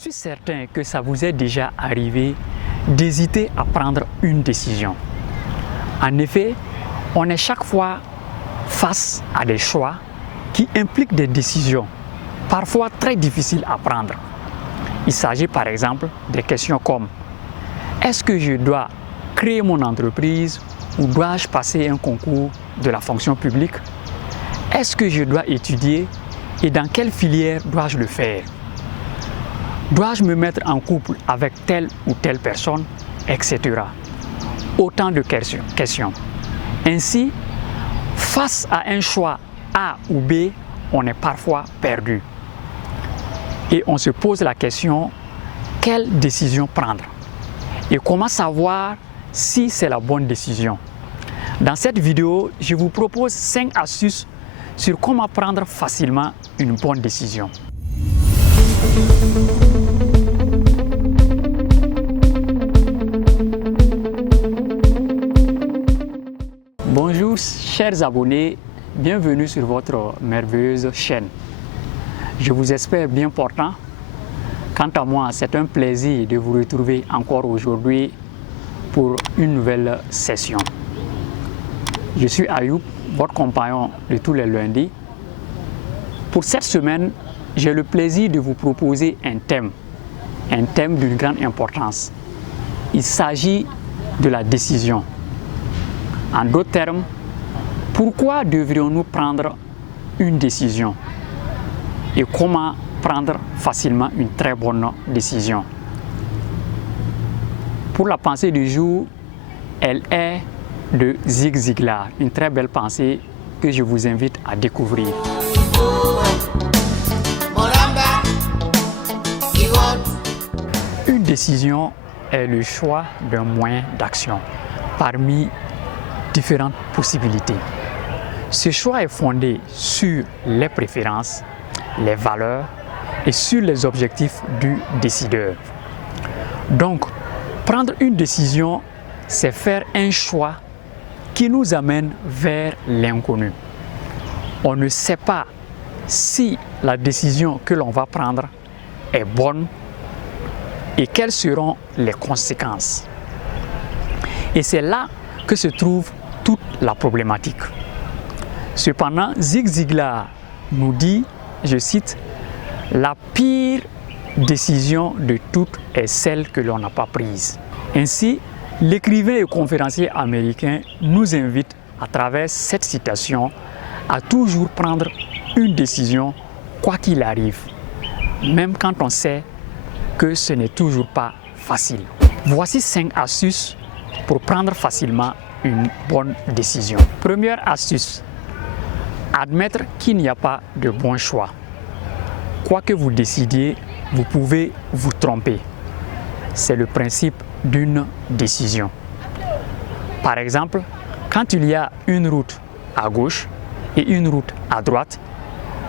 suis certain que ça vous est déjà arrivé d'hésiter à prendre une décision. En effet, on est chaque fois face à des choix qui impliquent des décisions, parfois très difficiles à prendre. Il s'agit par exemple des questions comme: est-ce que je dois créer mon entreprise ou dois-je passer un concours de la fonction publique? Est-ce que je dois étudier et dans quelle filière dois-je le faire? Dois-je me mettre en couple avec telle ou telle personne, etc. Autant de questions. Ainsi, face à un choix A ou B, on est parfois perdu. Et on se pose la question, quelle décision prendre? Et comment savoir si c'est la bonne décision? Dans cette vidéo, je vous propose 5 astuces sur comment prendre facilement une bonne décision. Bonjour chers abonnés, bienvenue sur votre merveilleuse chaîne. Je vous espère bien portant. Quant à moi, c'est un plaisir de vous retrouver encore aujourd'hui pour une nouvelle session. Je suis Ayoub, votre compagnon de tous les lundis. Pour cette semaine, j'ai le plaisir de vous proposer un thème d'une grande importance. Il s'agit de la décision. En d'autres termes, pourquoi devrions-nous prendre une décision et comment prendre facilement une très bonne décision? Pour la pensée du jour, elle est de Zig Ziglar, une très belle pensée que je vous invite à découvrir. Une décision est le choix d'un moyen d'action parmi différentes possibilités. Ce choix est fondé sur les préférences, les valeurs et sur les objectifs du décideur. Donc, prendre une décision, c'est faire un choix qui nous amène vers l'inconnu. On ne sait pas si la décision que l'on va prendre est bonne et quelles seront les conséquences. Et c'est là que se trouve toute la problématique. Cependant, Zig Ziglar nous dit, je cite, « La pire décision de toutes est celle que l'on n'a pas prise ». Ainsi, l'écrivain et conférencier américain nous invite, à travers cette citation, à toujours prendre une décision, quoi qu'il arrive, même quand on sait que ce n'est toujours pas facile. Voici 5 astuces pour prendre facilement une bonne décision. Première astuce, admettre qu'il n'y a pas de bon choix. Quoi que vous décidiez, vous pouvez vous tromper. C'est le principe d'une décision. Par exemple, quand il y a une route à gauche et une route à droite,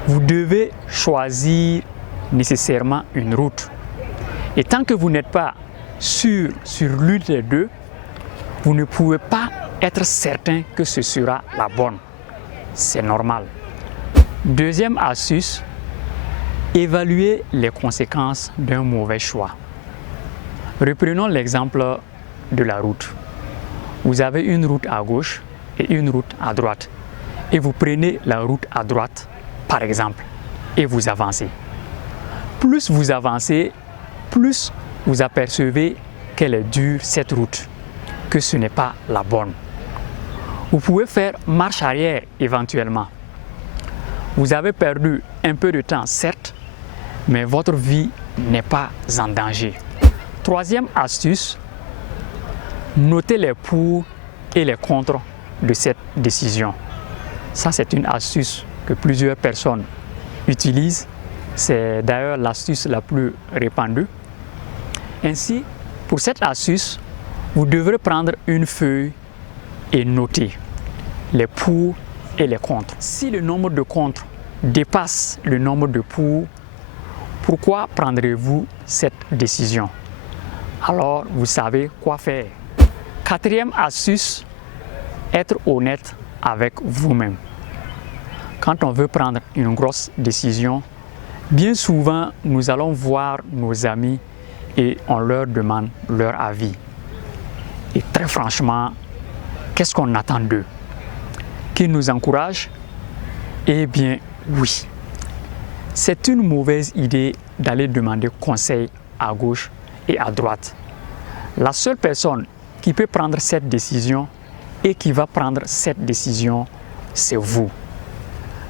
vous devez choisir nécessairement une route. Et tant que vous n'êtes pas sûr sur l'une des deux, vous ne pouvez pas être certain que ce sera la bonne. C'est normal. Deuxième astuce, évaluer les conséquences d'un mauvais choix. Reprenons l'exemple de la route. Vous avez une route à gauche et une route à droite. Et vous prenez la route à droite, par exemple, et vous avancez. Plus vous avancez, plus vous apercevez qu'elle est dure cette route, que ce n'est pas la bonne. Vous pouvez faire marche arrière éventuellement. Vous avez perdu un peu de temps, certes, mais votre vie n'est pas en danger. Troisième astuce, notez les pour et les contre de cette décision. Ça, c'est une astuce que plusieurs personnes utilisent. C'est d'ailleurs l'astuce la plus répandue. Ainsi, pour cette astuce, vous devrez prendre une feuille et noter les pour et les contre. Si le nombre de contre dépasse le nombre de pour, pourquoi prendrez-vous cette décision? Alors, vous savez quoi faire. Quatrième astuce, être honnête avec vous-même. Quand on veut prendre une grosse décision, Bien souvent, nous allons voir nos amis et on leur demande leur avis. Et très franchement, qu'est-ce qu'on attend d'eux? Qu'ils nous encouragent? Eh bien, oui. C'est une mauvaise idée d'aller demander conseil à gauche et à droite. La seule personne qui peut prendre cette décision et qui va prendre cette décision, c'est vous.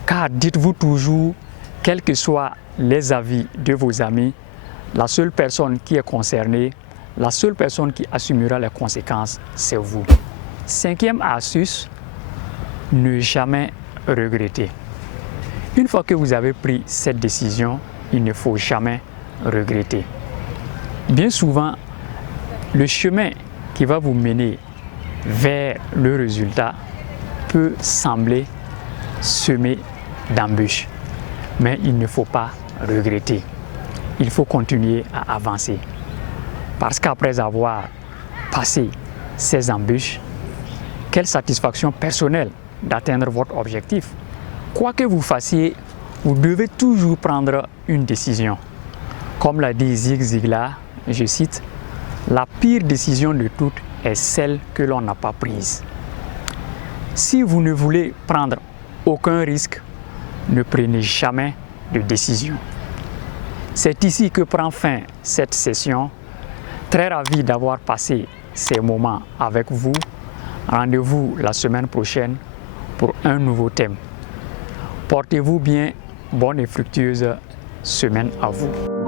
Car dites-vous toujours, quels que soient les avis de vos amis, la seule personne qui est concernée, la seule personne qui assumera les conséquences, c'est vous. Cinquième astuce, ne jamais regretter. Une fois que vous avez pris cette décision, il ne faut jamais regretter. Bien souvent, le chemin qui va vous mener vers le résultat peut sembler semé d'embûches, mais il ne faut pas regretter. Il faut continuer à avancer. Parce qu'après avoir passé ces embûches, quelle satisfaction personnelle d'atteindre votre objectif. Quoi que vous fassiez, vous devez toujours prendre une décision. Comme l'a dit Zig Ziglar, je cite, « La pire décision de toutes est celle que l'on n'a pas prise. » Si vous ne voulez prendre aucun risque, ne prenez jamais de décision. C'est ici que prend fin cette session. Très ravi d'avoir passé ces moments avec vous. Rendez-vous la semaine prochaine pour un nouveau thème. Portez-vous bien, bonne et fructueuse semaine à vous.